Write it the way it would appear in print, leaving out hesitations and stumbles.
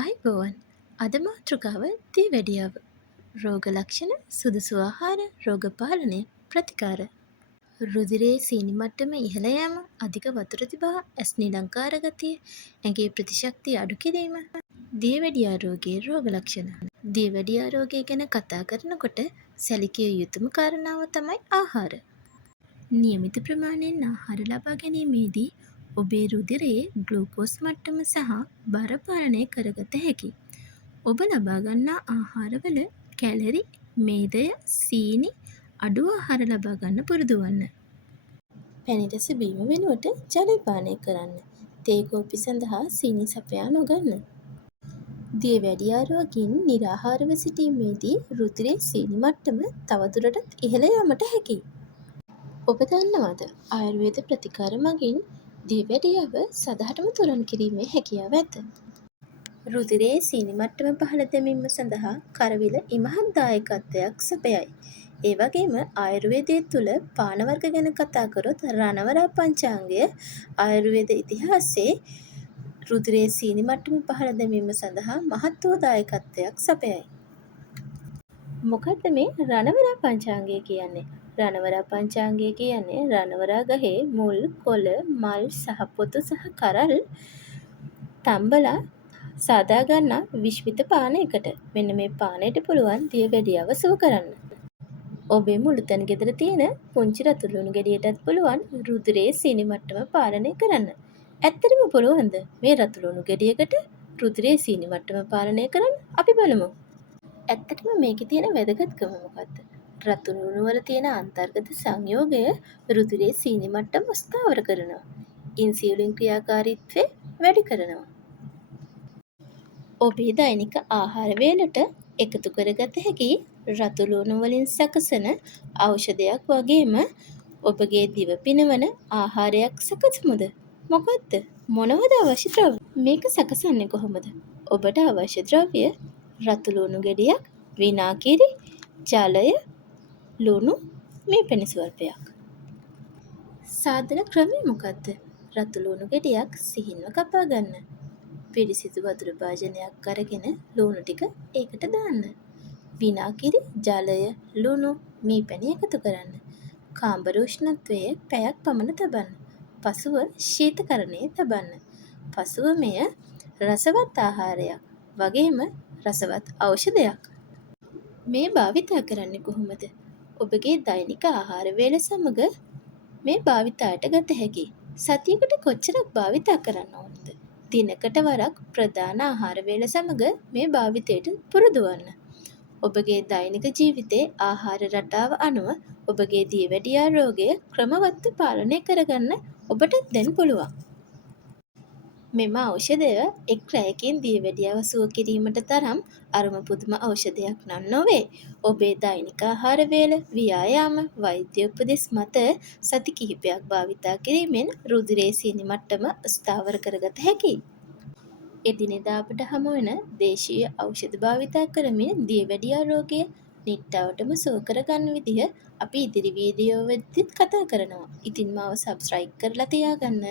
අයිබෝවන් අද මාතෘකාව දියවැඩියාව රෝග ලක්ෂණ සුදුසු ආහාර රෝග පාලනය ප්‍රතිකාර රුධිරයේ සීනි මට්ටම ඉහළ යාම අධික වතුර තිබා ඇස් නිලංකාර ගතිය ඇඟේ ප්‍රතිශක්තිය අඩු කිරීම දියවැඩියා රෝගයේ රෝග ලක්ෂණ දියවැඩියා රෝගය ගැන කතා කරනකොට සැලකිය යුතුම කාරණාව තමයි ආහාර නියමිත ප්‍රමාණයෙන් ආහාර ලබා ගැනීමේදී ඔබේ රුධිරයේ ග්ලූකෝස් මට්ටම සහ බර පාලනය කරගත හැකියි. ඔබ ලබා ගන්නා ආහාරවල කැලරි, මේදය, සීනි අඩු ආහාර ලබා ගන්න පුරුදු වන්න. පැණි රස බීම වෙනුවට ජලය පානය කරන්න. තේ කෝපි සඳහා සීනි සපයා නොගන්න. දියවැඩියා රෝගීන් නිරාහාරව සිටීමේදී රුධිරයේ සීනි මට්ටම තවදුරටත් ඉහළ යාමට හැකියි. ඔබ දන්නවද ආයුර්වේද ප්‍රතිකාර මගින් දියවැඩියාව සදහටම තුරන් කිරීමේ හැකියාව ඇත. රුධිරයේ සීනි මට්ටම පහළ දැමීම සඳහා කරවිල ඉමහත් දායකත්වයක් සපයයි. ඒ වගේම ආයුර්වේදයේ තුල පාන වර්ග ගැන කතා කරොත් රණවරා පංචාංගය ආයුර්වේද ඉතිහාසයේ රුධිරයේ සීනි මට්ටම පහළ දැමීම සඳහා මහත් වූ දායකත්වයක් සපයයි. මොකද්ද මේ රණවරා පංචාංගය කියන්නේ? රණවරා පංචාංගය කියන්නේ රණවරා ගහේ මුල්, කොළ, මල් සහ පොතු සහ කරල් තම්බලා සාදා ගන්නා විශ්මිත පානයකට. මෙන්න මේ පානයට පුළුවන් දියවැඩියාව සුව කරන්න. ඔබේ මුළුතැන් ගෙදර තියෙන පුංචි රතු ලුණු ගෙඩියටත් පුළුවන් රුධිරයේ සීනි මට්ටම පාලනය කරන්න. ඇත්තටම පුළුවන්ද මේ රතු ලුණු ගෙඩියකට රුධිරයේ සීනි මට්ටම පාලනය කරන්න? අපි බලමු. ඇත්තටම මේකේ තියෙන වැදගත්කම මොකක්ද? රතු ලුණු වල තියෙන අන්තර්ගත සංයෝගය රුධිරයේ සීනි මට්ටම ස්ථාවර කරනවා. ඉන්සියුලින් ක්‍රියාකාරීත්වය වැඩි කරනවා. ඔබේ දෛනික ආහාර වේලට එකතු කරගත හැකි රතු ලුණු වලින් සකසන ඖෂධයක් වගේම ඔබගේ දිව පිනවන ආහාරයක් සකසමුද? මොකද්ද? මොනවද අවශ්‍ය ද්‍රව්‍ය? මේක සකසන්නේ කොහොමද? ඔබට අවශ්‍ය ද්‍රව්‍ය රතු ලුණු ගෙඩියක්, විනාගිරි, ජලය, ලුණු, මේ පැණි ස්වල්පයක්. සාදන ක්‍රමය මොකද්ද? රතු ලුණු ගෙඩියක් සිහින්ව කපා ගන්න. පිරිසිදු වතුර භාජනයක් අරගෙන ලුණු ටික ඒකට දාන්න. විනාගිරි, ජලය, ලුණු, මේ පැණි එකතු කරන්න. කාම්බර උෂ්ණත්වයේ පැයක් පමණ තබන්න. පසුව ශීතකරණයේ තබන්න. පසුව මෙය රසවත් ආහාරයක් වගේම රසවත් ඖෂධයක්. මේ භාවිතා කරන්නේ කොහොමද? ඔබගේ දෛනික ආහාර වේල සමග මේ භාවිතයට ගත හැකි. සතියකට කොච්චරක් භාවිතා කරන්න ඕනද? දිනකට වරක් ප්‍රධාන ආහාර වේල සමග මේ භාවිතයට පුරුදු වන්න. ඔබගේ දෛනික ජීවිතයේ ආහාර රටාව අනුව ඔබගේ දියවැඩියා රෝගය ක්‍රමවත්ව පාලනය කරගන්න ඔබට දැන් පුළුවන්. මෙම ඖෂධය එක් රැයකින් දියවැඩියාව සුව කිරීමට තරම් අරුම පුදුම ඖෂධයක් නම් නොවේ. ඔබේ දෛනික ආහාර වේල, ව්‍යායාම, වෛද්‍ය උපදෙස් මත සති කිහිපයක් භාවිතා කිරීමෙන් රුධිරයේ සීනි මට්ටම ස්ථාවර කරගත හැකියි. එදිනෙදා අපට හමු වෙන දේශීය ඖෂධ භාවිතා කරමින් දියවැඩියා රෝගය නිට්ටාවටම සුව කරගන්න විදිහ අපි ඉදිරි වීඩියෝ වෙද්දිත් කතා කරනවා. ඉතින් මාව සබ්ස්ක්‍රයිබ් කරලා තියාගන්න.